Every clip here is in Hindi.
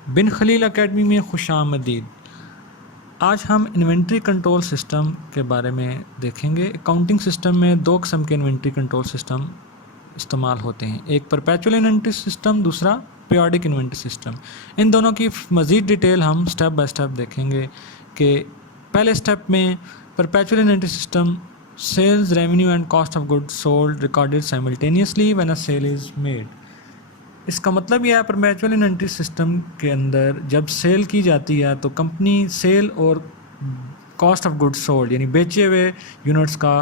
बिन खलील एकेडमी में खुशामदीद। आज हम इन्वेंट्री कंट्रोल सिस्टम के बारे में देखेंगे। अकाउंटिंग सिस्टम में दो किस्म के इन्वेंट्री कंट्रोल सिस्टम इस्तेमाल होते हैं, एक परपेचुअल इन्वेंट्री सिस्टम, दूसरा पीरियोडिक इन्वेंट्री सिस्टम। इन दोनों की मज़ीद डिटेल हम स्टेप बाय स्टेप देखेंगे कि पहले स्टेप में perpetual inventory system sales revenue and cost of goods sold recorded simultaneously when a sale is made. इसका मतलब यह है परपेचुअल इन्वेंट्री सिस्टम के अंदर जब सेल की जाती है तो कंपनी सेल और कॉस्ट ऑफ गुड्स सोल्ड यानी बेचे हुए यूनिट्स का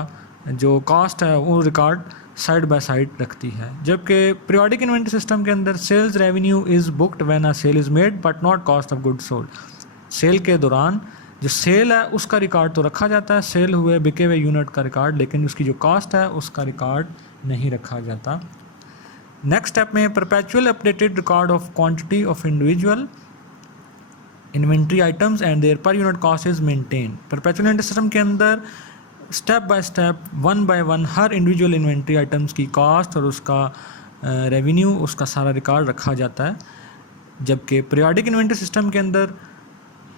जो कॉस्ट है वो रिकॉर्ड साइड बाय साइड रखती है। जबकि पीरियोडिक इन्वेंट्री सिस्टम के अंदर sales revenue is booked when a sale is made but not cost of goods sold. Sale के दौरान जो सेल है उसका रिकॉर्ड तो रखा जाता है, सेल हुए बिके हुए यूनिट का रिकॉर्ड, लेकिन उसकी जो कॉस्ट है उसका रिकॉर्ड नहीं रखा जाता। नेक्स्ट स्टेप में perpetual updated record of quantity of individual inventory items and their per unit cost is maintain. Perpetual inventory system के अंदर step by step one by one हर इंडिविजुअल इन्वेंट्री आइटम्स की कॉस्ट और उसका रेवेन्यू उसका सारा रिकॉर्ड रखा जाता है। जबकि पीरियोडिक इन्वेंट्री सिस्टम के अंदर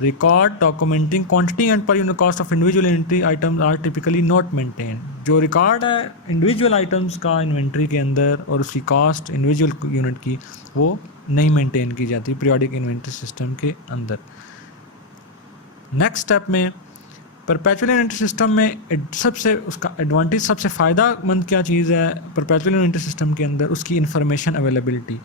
record documenting quantity and per unit cost of individual inventory items are typically not maintain. जो रिकॉर्ड है इंडिविजुअल आइटम्स का इन्वेंट्री के अंदर और उसकी कॉस्ट इंडिविजुअल यूनिट की वो नहीं मेंटेन की जाती पीरियोडिक इन्वेंट्री सिस्टम के अंदर। नेक्स्ट स्टेप में परपेचुअल इन्वेंट्री सिस्टम में सबसे उसका एडवांटेज, सबसे फ़ायदामंद क्या चीज़ है परपेचुअल इन्वेंट्री सिस्टम के अंदर, उसकी information availability.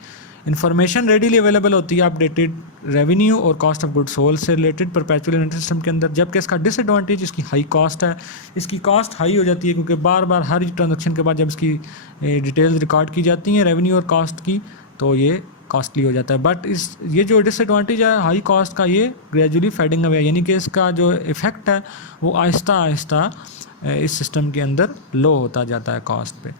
Information readily available होती है अपडेटेड रेवेन्यू और कॉस्ट ऑफ गुड्स सोल्ड से रिलेटेड परपेचुअल इन्वेंट्री सिस्टम के अंदर। जबकि इसका डिसएडवांटेज इसकी हाई कॉस्ट है। इसकी कॉस्ट हाई हो जाती है क्योंकि बार बार हर ट्रांजेक्शन के बाद जब इसकी डिटेल्स रिकॉर्ड की जाती हैं रेवेन्यू और कॉस्ट की तो ये कॉस्टली हो जाता है। बट ये जो डिसएडवांटेज है हाई कॉस्ट का ये ग्रेजुअली फेडिंग अवे, यानी कि इसका जो इफ़ेक्ट है वो आहिस्ता आहिस्ता इस सिस्टम के अंदर लो होता जाता है कॉस्ट पे।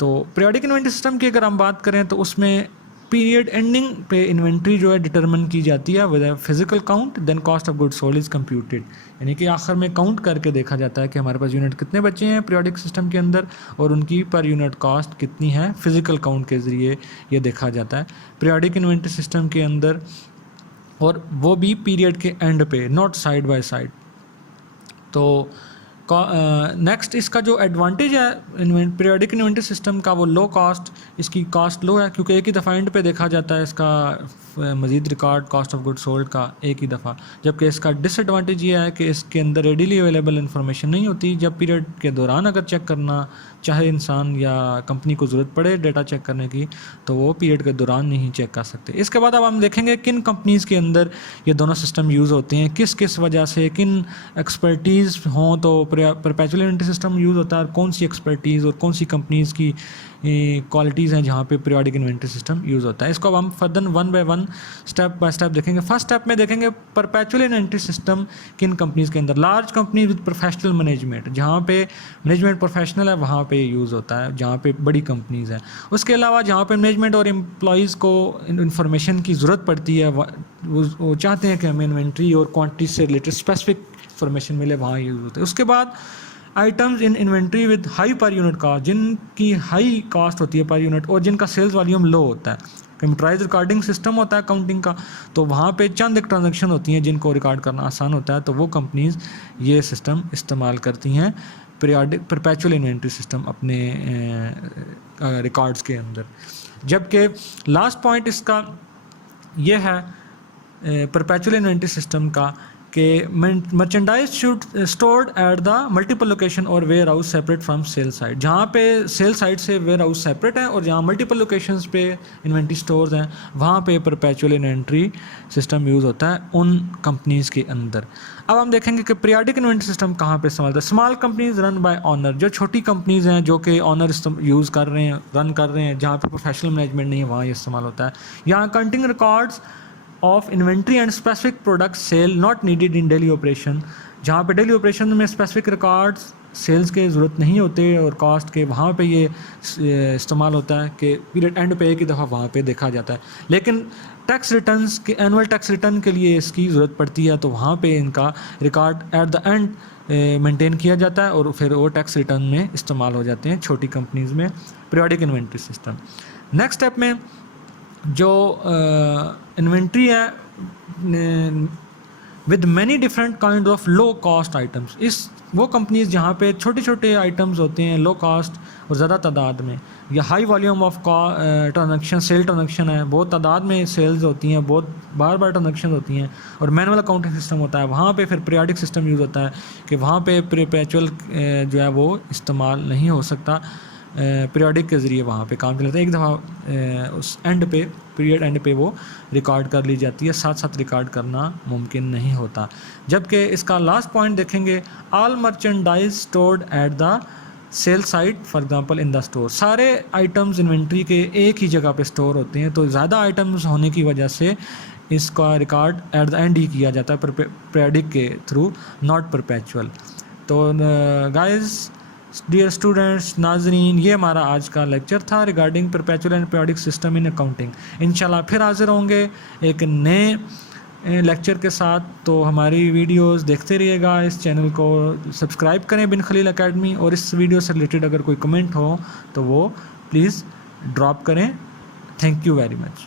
तो पीरियोडिक इन्वेंट्री सिस्टम की अगर हम बात करें तो उसमें पीरियड एंडिंग पे इन्वेंट्री जो है डिटरमिन की जाती है with physical count, then cost of goods sold is computed. यानी कि आखिर में काउंट करके देखा जाता है कि हमारे पास यूनिट कितने बचे हैं पीरियोडिक सिस्टम के अंदर और उनकी पर यूनिट कॉस्ट कितनी है, फिजिकल काउंट के ज़रिए ये देखा जाता है पीरियोडिक इन्वेंट्री सिस्टम के अंदर, और वो भी पीरियड के एंड पे, नॉट साइड बाय साइड। तो नेक्स्ट इसका जो एडवांटेज है पीरियोडिक इन्वेंट्री सिस्टम का वो लो कॉस्ट, इसकी कॉस्ट लो है क्योंकि एक ही दफ़ा एंड पे देखा जाता है इसका मज़ीद record cost of goods sold का एक ही दफ़ा। जबकि इसका डिसएडवांटेज ये है कि इसके अंदर रेडीली अवेलेबल इन्फॉर्मेशन नहीं होती। जब पीरियड के दौरान अगर चेक करना चाहे इंसान या कंपनी को ज़रूरत पड़े डेटा चेक करने की तो वो पीरियड के दौरान नहीं चेक कर सकते। इसके बाद अब हम देखेंगे किन कंपनीज़ के अंदर ये दोनों सिस्टम यूज़ होते हैं, किस किस वजह से, किन एक्सपर्टीज़ हों तो परपेचुअल इन्वेंट्री सिस्टम यूज़ होता है और कौन सी एक्सपर्टीज़ और कौन सी कंपनीज़ की क्वालिटीज़ हैं जहाँ पे पीरियोडिक इन्वेंट्री सिस्टम यूज़ होता है। इसको अब हम further one by one step by step देखेंगे। फर्स्ट स्टेप में देखेंगे परपेचुअल इन्वेंट्री सिस्टम किन कंपनीज़ के अंदर, large company with professional management, जहाँ पे मैनेजमेंट प्रोफेशनल है वहाँ पे यूज़ होता है, जहाँ पे बड़ी कंपनीज़ हैं। उसके अलावा जहाँ पे मैनेजमेंट और एम्प्लॉयज़ को इन्फॉर्मेशन की ज़रूरत पड़ती है, वो चाहते हैं कि हमें इन्वेंट्री और क्वांटिटी से रिलेटेड स्पेसिफिक इंफॉर्मेशन मिले, वहाँ यूज़ होता है। उसके बाद items in inventory with high पर यूनिट कॉस्ट, जिनकी हाई कॉस्ट होती है पर यूनिट और जिनका सेल्स वॉल्यूम लो होता है। कंप्यूटराइज रिकॉर्डिंग सिस्टम होता है अकाउंटिंग का, तो वहाँ पे चंद एक ट्रांजैक्शन होती हैं जिनको रिकॉर्ड करना आसान होता है, तो वो कंपनीज़ ये सिस्टम इस्तेमाल करती हैं परपेचुअल इन्वेंट्री सिस्टम अपने रिकॉर्ड्स के अंदर। जबकि लास्ट पॉइंट इसका ये है परपेचुअल इन्वेंट्री सिस्टम का कि merchandise should stored at the multiple location और warehouse separate from sale side. जहाँ पे सेल साइड से वेयर हाउस सेपरेट है और जहाँ मल्टीपल लोकेशंस पे इन्वेंट्री स्टोर्स हैं वहाँ पे परपेचुअल इन्वेंट्री सिस्टम यूज़ होता है उन कंपनीज़ के अंदर। अब हम देखेंगे कि पीरियोडिक इन्वेंट्री सिस्टम कहाँ पे इस्तेमाल होता है। Small companies run by honour, जो छोटी कंपनीज़ हैं जो कि ऑनर यूज़ कर रहे हैं, रन कर रहे हैं, जहाँ पे प्रोफेशनल मैनेजमेंट नहीं है वहाँ ये इस्तेमाल होता है। यहाँ accounting records of inventory and specific product sale not needed in daily operation, जहाँ पे डेली ऑपरेशन में स्पेसिफिक रिकॉर्ड्स सेल्स के ज़रूरत नहीं होते और कॉस्ट के, वहाँ पे ये इस्तेमाल होता है कि पीरियड एंड पे एक ही दफ़ा वहाँ पे देखा जाता है। लेकिन टैक्स रिटर्न्स के एनुअल टैक्स रिटर्न के लिए इसकी ज़रूरत पड़ती है तो वहाँ पे इनका record at the end maintain किया जाता है और फिर वो टैक्स रिटर्न में इस्तेमाल हो जाते हैं छोटी कंपनीज़ में periodic inventory system. Next step में जो इन्वेंट्री है with many different kind of low cost items, इस वो कंपनीज जहाँ पे छोटे छोटे आइटम्स होते हैं लो कॉस्ट और ज़्यादा तादाद में, या high volume of transaction, sale transaction है, बहुत तादाद में सेल्स होती हैं, बहुत बार बार ट्रांजेक्शन होती हैं, और मैनुअल अकाउंटिंग सिस्टम होता है, वहाँ पे फिर पीरियाडिक सिस्टम यूज़ होता है कि वहाँ पे परपेचुअल जो है वो इस्तेमाल नहीं हो सकता, पीरियाडिक के ज़रिए वहाँ पे काम चलाता है। एक दफ़ा उस एंड पे, पीरियड एंड पे वो रिकॉर्ड कर ली जाती है, साथ साथ रिकॉर्ड करना मुमकिन नहीं होता। जबकि इसका लास्ट पॉइंट देखेंगे, all merchandise stored at the sale site for example in the store, सारे आइटम्स इन्वेंट्री के एक ही जगह पे स्टोर होते हैं, तो ज़्यादा आइटम्स होने की वजह से इसका record at the and he किया जाता है पीरियडिक के थ्रू, नॉट परपेचुअल। तो गाइस, डियर स्टूडेंट्स, नाजरीन, ये हमारा आज का लेक्चर था regarding perpetual and periodic system in accounting. इंशाल्लाह फिर हाजिर होंगे एक नए लेक्चर के साथ। तो हमारी वीडियोस देखते रहिएगा, इस चैनल को सब्सक्राइब करें बिन खलील एकेडमी, और इस वीडियो से रिलेटेड अगर कोई कमेंट हो तो वो प्लीज़ ड्रॉप करें। Thank you very much.